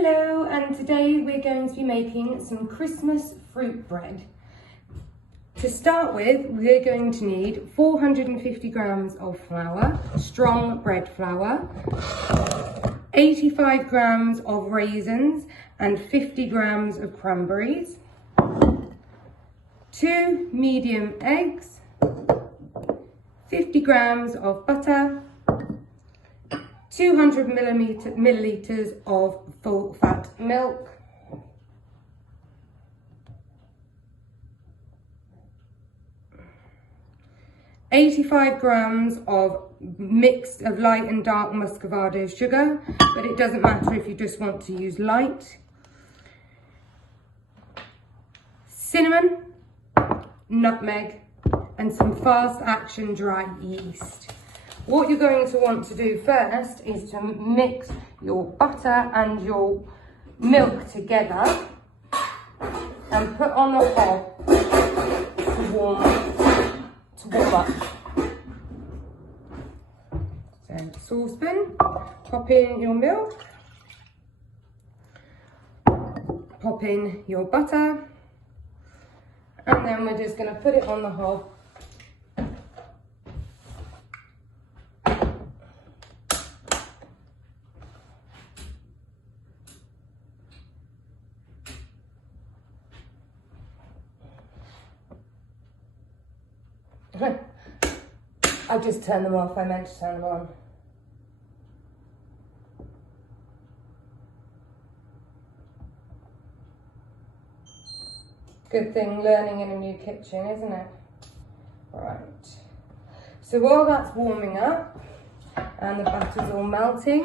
Hello, and today we're going to be making some Christmas fruit bread. To start with, we're going to need 450 grams of flour, strong bread flour, 85 grams of raisins and 50 grams of cranberries, 2 medium eggs, 50 grams of butter, 200 millilitres of full fat milk, $85 grams of mixed of light and dark muscovado sugar, but it doesn't matter if you just want to use light, cinnamon, nutmeg, and some fast action dry yeast. What you're going to want to do first is to mix your butter and your milk together and put on the hob to warm up. So, saucepan, pop in your milk, pop in your butter, and then we're just going to put it on the hob. I just turned them off, I meant to turn them on. Good thing learning in a new kitchen, isn't it? Right. So while that's warming up and the butter's all melting,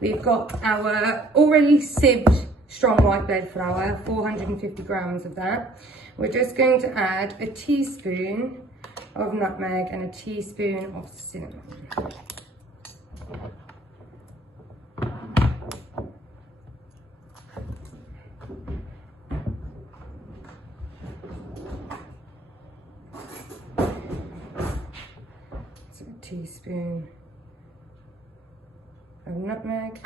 we've got our already sieved strong white bread flour, 450 grams of that. We're just going to add a teaspoon of nutmeg and a teaspoon of cinnamon. So a teaspoon of nutmeg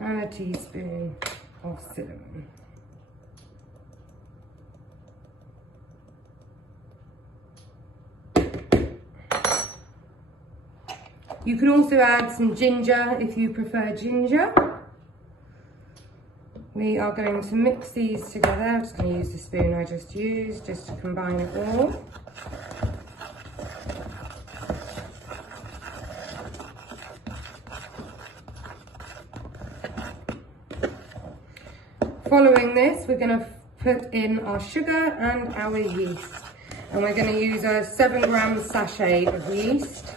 and a teaspoon of cinnamon. You can also add some ginger if you prefer ginger. We are going to mix these together. I'm just going to use the spoon I just used just to combine it all. Following this, we're going to put in our sugar and our yeast. And we're going to use a 7-gram sachet of yeast.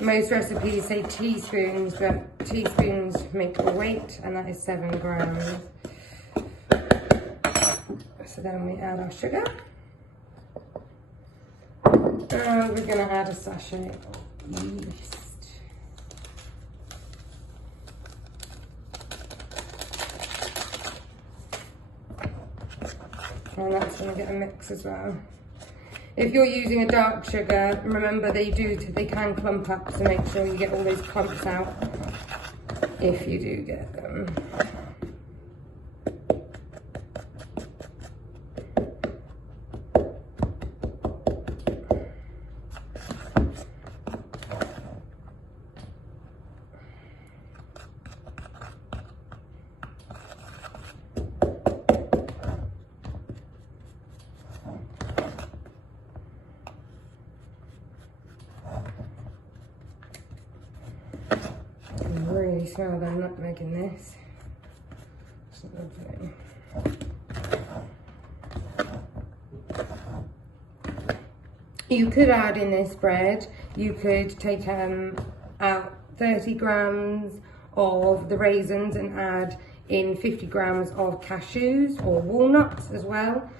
Most recipes say teaspoons, but teaspoons make a weight, and that is 7 grams. So then we add our sugar. And we're going to add a sachet of yeast. And that's going to get a mix as well. If you're using a dark sugar, remember they can clump up, so make sure you get all those clumps out if you do get them. Really smell the nutmeg in this. It's lovely. You could add in this bread, you could take out 30 grams of the raisins and add in 50 grams of cashews or walnuts as well.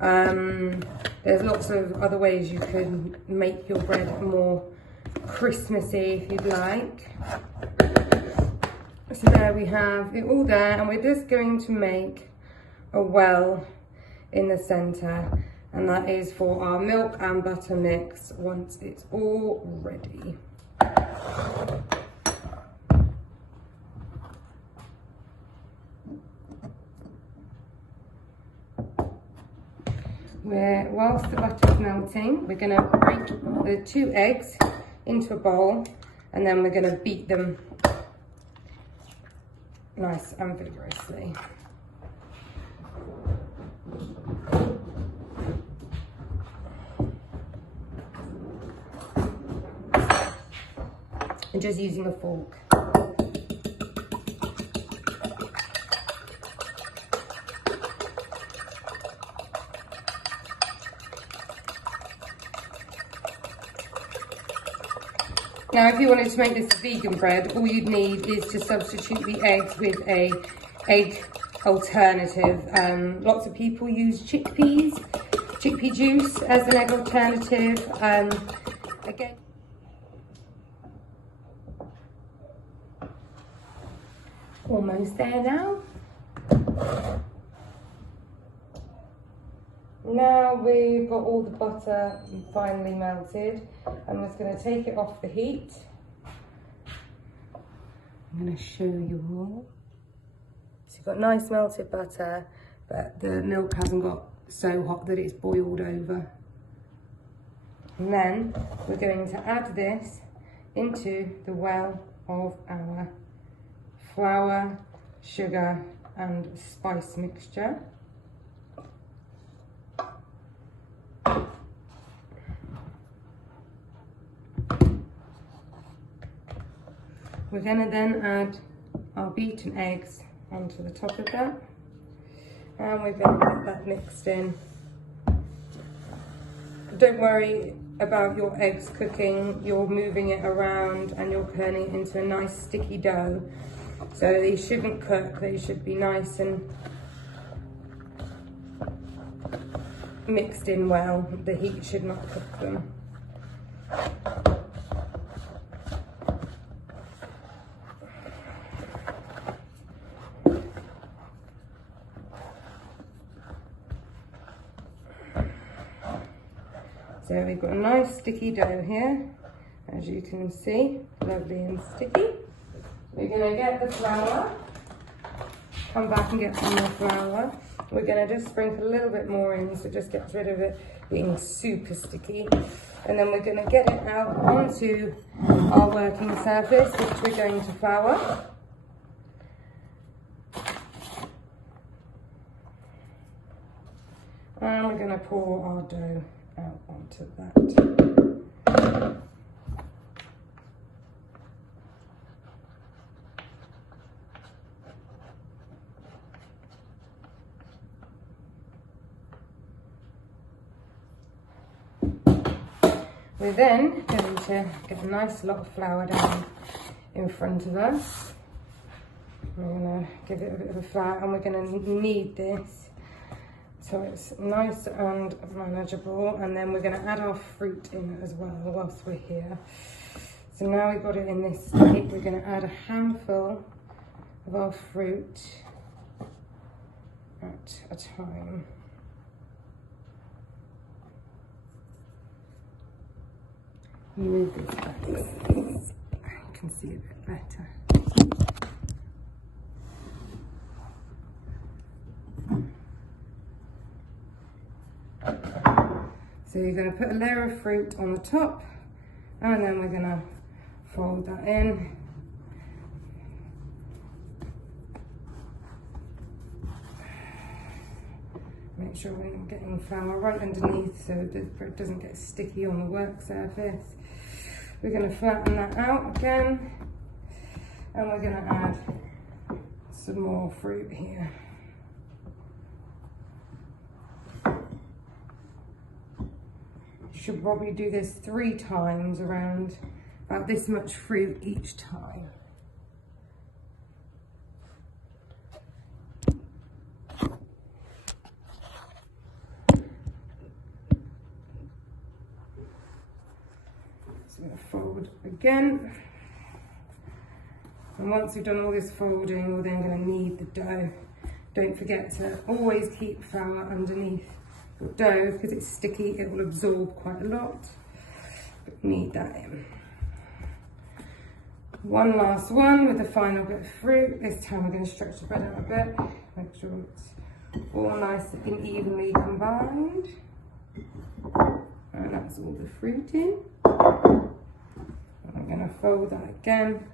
There's lots of other ways you could make your bread more Christmassy if you'd like. So there we have it all there, and we're just going to make a well in the centre, and that is for our milk and butter mix once it's all ready. Whilst the butter's melting, we're going to break the 2 eggs into a bowl, and then we're going to beat them nice and vigorously. And just using a fork. Now, if you wanted to make this vegan bread, all you'd need is to substitute the eggs with a egg alternative. Lots of people use chickpea juice as an egg alternative. Again, almost there now. Now we've got all the butter finely melted, I'm just going to take it off the heat. I'm going to show you all. So you've got nice melted butter, but the milk hasn't got so hot that it's boiled over. And then we're going to add this into the well of our flour, sugar and spice mixture. We're going to then add our beaten eggs onto the top of that, and we're going to get that mixed in. Don't worry about your eggs cooking, you're moving it around and you're turning it into a nice sticky dough. So they shouldn't cook, they should be nice and mixed in well. The heat should not cook them. So we've got a nice sticky dough here, as you can see, lovely and sticky. We're going to get the flour, come back and get some more flour. We're going to just sprinkle a little bit more in, so it just gets rid of it being super sticky. And then we're going to get it out onto our working surface, which we're going to flour. And we're going to pour our dough out onto that. We're then going to get a nice lot of flour down in front of us. We're going to give it a bit of a flour, and we're going to knead this so it's nice and manageable, and then we're going to add our fruit in as well whilst we're here. So now we've got it in this state, we're going to add a handful of our fruit at a time. Move this back so you can see a bit better. So you're going to put a layer of fruit on the top, and then we're going to fold that in. Make sure we're getting flour right underneath so the bread doesn't get sticky on the work surface. We're going to flatten that out again, and we're going to add some more fruit here. You should probably do this 3 times, around about this much fruit each time. So I'm going to fold again. And once we've done all this folding, we're then going to knead the dough. Don't forget to always keep flour underneath your dough, because it's sticky, it will absorb quite a lot. But knead that in. One last one with the final bit of fruit. This time we're going to stretch the bread out a bit, make sure it's all nice and evenly combined. And that's all the fruit in. I'm going to fold that again,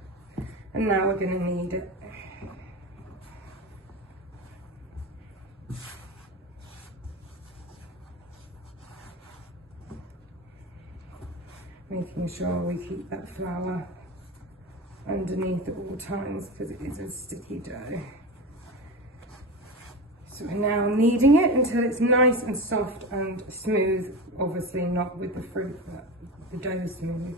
and now we're going to knead it. Making sure we keep that flour underneath at all times because it is a sticky dough. So we're now kneading it until it's nice and soft and smooth, obviously not with the fruit, but the dough is smooth.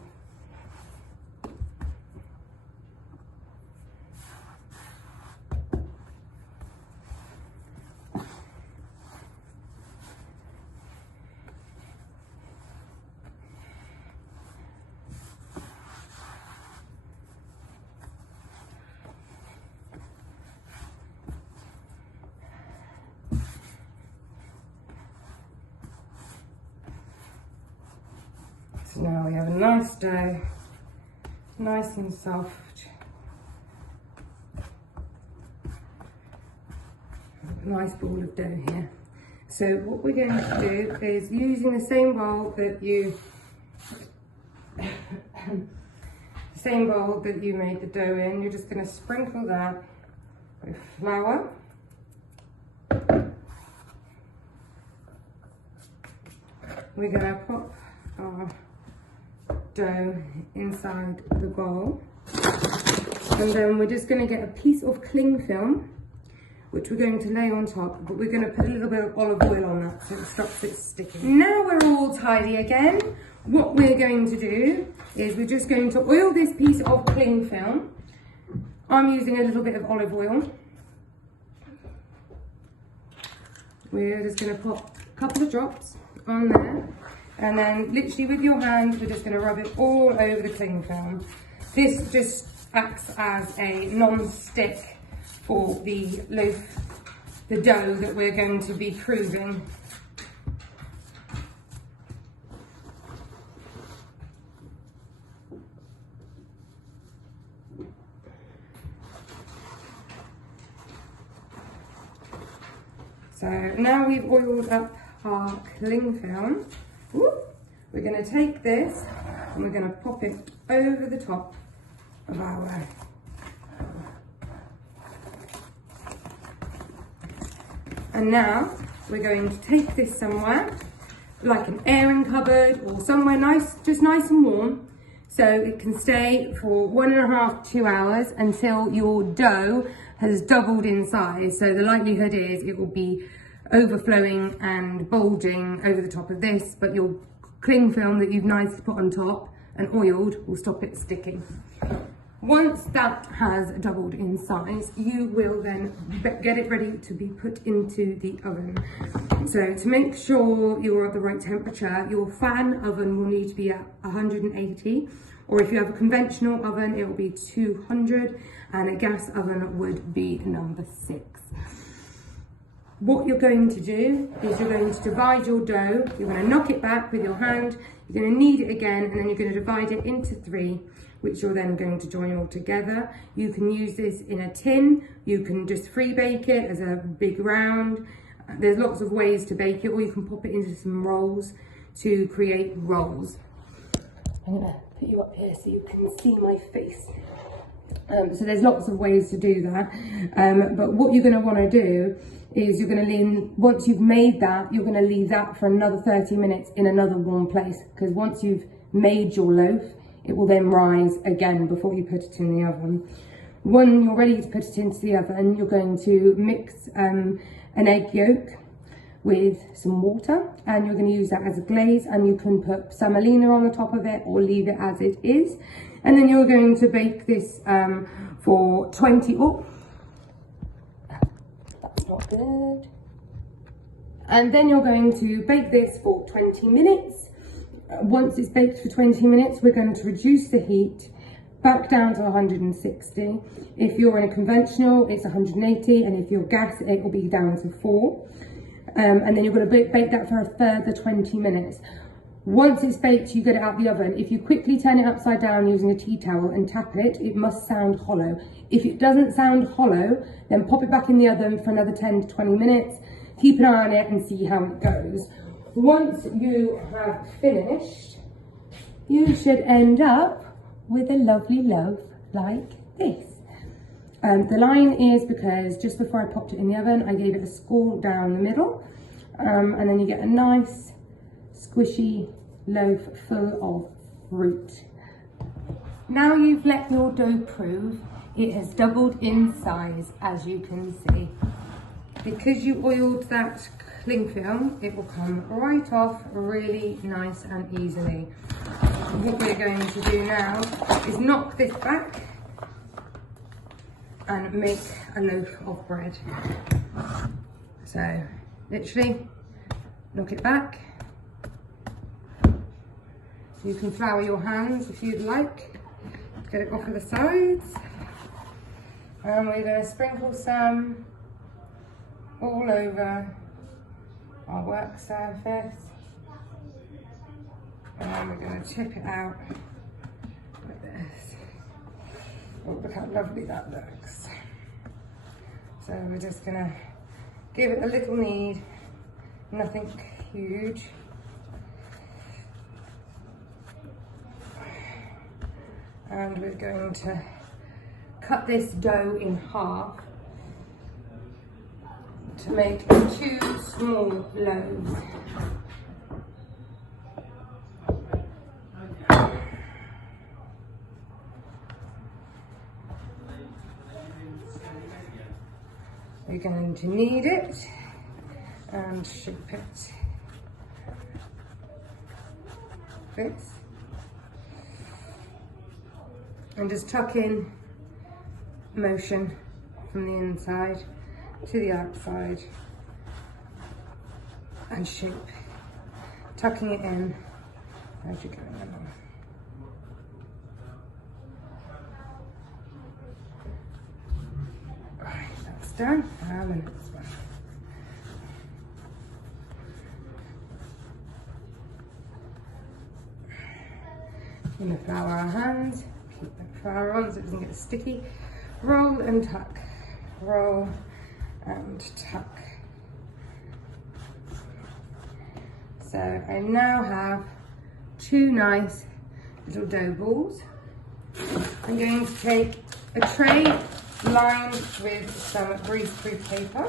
So now we have a nice dough, nice and soft. A nice ball of dough here. So what we're going to do is, using the same bowl that you made the dough in, you're just going to sprinkle that with flour. We're going to pop our dough inside the bowl, and then we're just going to get a piece of cling film which we're going to lay on top, but we're going to put a little bit of olive oil on that so it stops it sticking. Now we're all tidy again. What we're going to do is we're just going to oil this piece of cling film. I'm using a little bit of olive oil. We're just going to pop a couple of drops on there. And then literally with your hand, we're just going to rub it all over the cling film. This just acts as a non-stick for the loaf, the dough that we're going to be proving. So now we've oiled up our cling film. We're going to take this and we're going to pop it over the top of our and now we're going to take this somewhere, like an airing cupboard or somewhere nice, just nice and warm, so it can stay for 1.5 to 2 hours until your dough has doubled in size. So the likelihood is it will be overflowing and bulging over the top of this, but your cling film that you've nicely put on top and oiled will stop it sticking. Once that has doubled in size, you will then get it ready to be put into the oven. So to make sure you're at the right temperature, your fan oven will need to be at 180, or if you have a conventional oven, it will be 200, and a gas oven would be number 6. What you're going to do is you're going to divide your dough, you're going to knock it back with your hand, you're going to knead it again, and then you're going to divide it into 3, which you're then going to join all together. You can use this in a tin, you can just free bake it as a big round. There's lots of ways to bake it, or you can pop it into some rolls to create rolls. I'm going to put you up here so you can see my face. So there's lots of ways to do that, but what you're going to want to do is you're going to leave, once you've made that, you're going to leave that for another 30 minutes in another warm place, because once you've made your loaf, it will then rise again before you put it in the oven. When you're ready to put it into the oven, you're going to mix an egg yolk with some water, and you're going to use that as a glaze, and you can put semolina on the top of it or leave it as it is. And then you're going to bake this for 20, oh, that's not good. And then you're going to bake this for 20 minutes. Once it's baked for 20 minutes, we're going to reduce the heat back down to 160. If you're in a conventional, it's 180, and if you're gas, it will be down to 4. And then you're going to bake that for a further 20 minutes. Once it's baked, you get it out the oven. If you quickly turn it upside down using a tea towel and tap it, it must sound hollow. If it doesn't sound hollow, then pop it back in the oven for another 10 to 20 minutes. Keep an eye on it and see how it goes. Once you have finished, you should end up with a lovely loaf like this. The line is because just before I popped it in the oven, I gave it a score down the middle, and then you get a nice squishy loaf full of fruit. Now you've let your dough prove, it has doubled in size, as you can see. Because you oiled that cling film, it will come right off really nice and easily. What we're going to do now is knock this back and make a loaf of bread. So literally knock it back. You can flour your hands if you'd like. Get it off of the sides. And we're going to sprinkle some all over our work surface. And then we're going to tip it out like this. Oh, look how lovely that looks. So we're just going to give it a little knead, nothing huge. And we're going to cut this dough in half to make 2 small loaves. We're going to knead it and shape it this. And just tuck in motion from the inside to the outside and shape, tucking it in as you're going along. Right, that's done. And the next one. We're going to flour our hands. Keep that flour on so it doesn't get sticky. Roll and tuck, roll and tuck. So I now have 2 nice little dough balls. I'm going to take a tray lined with some greaseproof paper.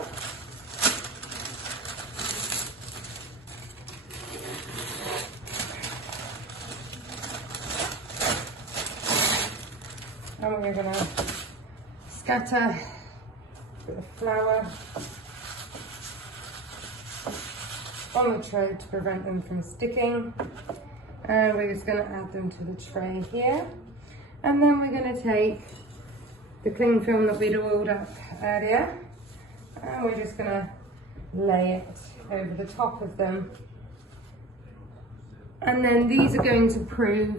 And we're going to scatter a bit of flour on the tray to prevent them from sticking. And we're just going to add them to the tray here. And then we're going to take the cling film that we'd oiled up earlier, and we're just going to lay it over the top of them. And then these are going to prove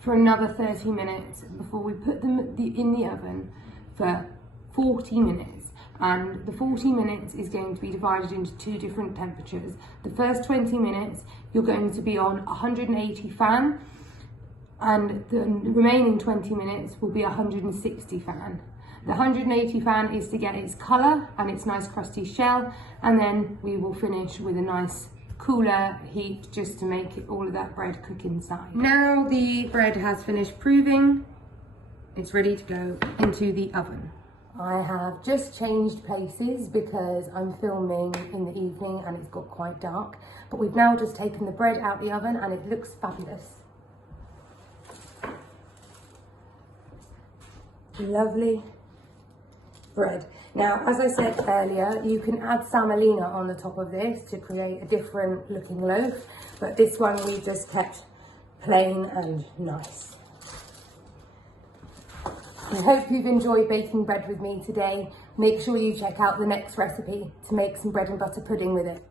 for another 30 minutes before we put them in the oven for 40 minutes. And the 40 minutes is going to be divided into 2 different temperatures. The first 20 minutes you're going to be on 180 fan, and the remaining 20 minutes will be 160 fan. The 180 fan is to get its colour and its nice crusty shell, and then we will finish with a nice cooler heat just to make it, all of that bread cook inside. Now the bread has finished proving, it's ready to go into the oven. I have just changed places because I'm filming in the evening and it's got quite dark, but we've now just taken the bread out the oven and it looks fabulous. Lovely bread. Now, as I said earlier, you can add semolina on the top of this to create a different looking loaf, but this one we just kept plain and nice. I hope you've enjoyed baking bread with me today. Make sure you check out the next recipe to make some bread and butter pudding with it.